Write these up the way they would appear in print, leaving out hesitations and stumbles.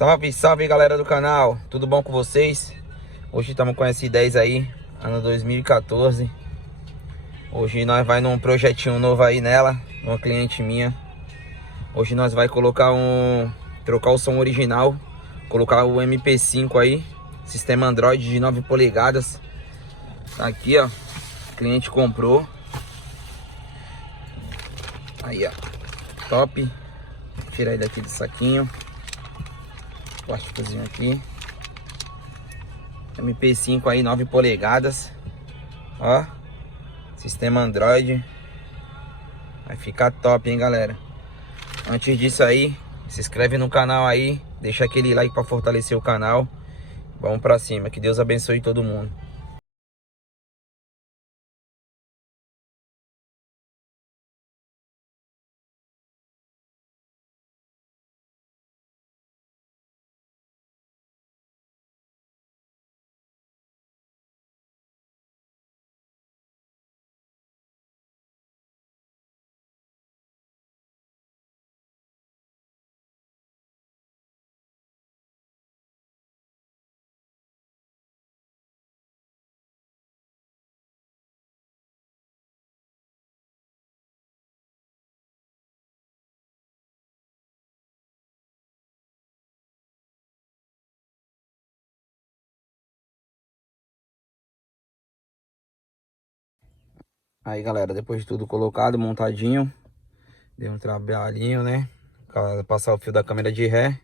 Salve, salve galera do canal, tudo bom com vocês? Hoje estamos com essa S10 aí, ano 2014. Hoje nós vai num projetinho novo aí nela, uma cliente minha. Hoje nós vai colocar trocar o som original, colocar o MP5 aí, sistema Android de 9 polegadas. Tá aqui, ó, o cliente comprou. Aí, ó, top. Vou tirar ele daqui do saquinho. Plásticozinho aqui. MP5 aí, 9 polegadas. Ó, sistema Android. Vai ficar top, hein, galera. Antes disso aí, se inscreve no canal aí, deixa aquele like para fortalecer o canal. Vamos pra cima, que Deus abençoe todo mundo. Aí, galera, depois de tudo colocado, montadinho, deu um trabalhinho, né? Passar o fio da câmera de ré.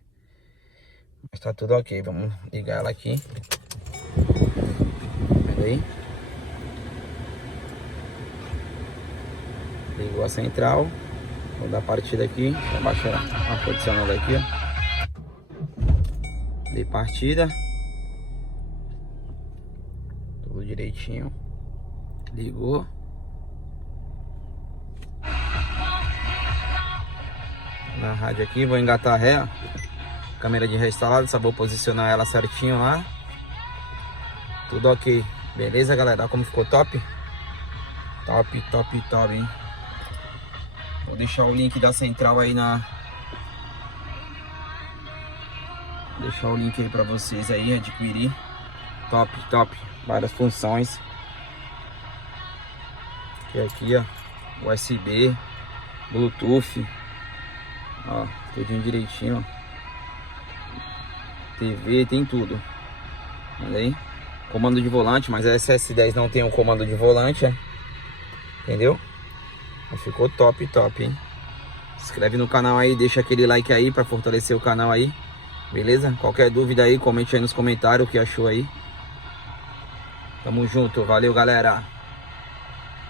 Mas tá tudo ok. Vamos ligar ela aqui. Vendo aí? Ligou a central. Vou dar partida aqui. Vou baixar a posicionada aqui, ó. Dei partida. Tudo direitinho. Ligou. Na rádio aqui, vou engatar a ré, ó. Câmera de ré instalada, só vou posicionar ela certinho lá. Tudo ok. Beleza, galera? Olha como ficou top. Top, top, top, hein? Vou deixar o link da central aí deixar o link aí pra vocês aí adquirir. Top, top. Várias funções. Aqui, ó. USB, Bluetooth. Ó, tudinho direitinho, ó. TV, tem tudo. Olha aí. Comando de volante, mas a S10 não tem um comando de volante, entendeu? Mas ficou top, top, hein? Se inscreve no canal aí, deixa aquele like aí pra fortalecer o canal aí. Beleza? Qualquer dúvida aí, comente aí nos comentários o que achou aí. Tamo junto, valeu, galera.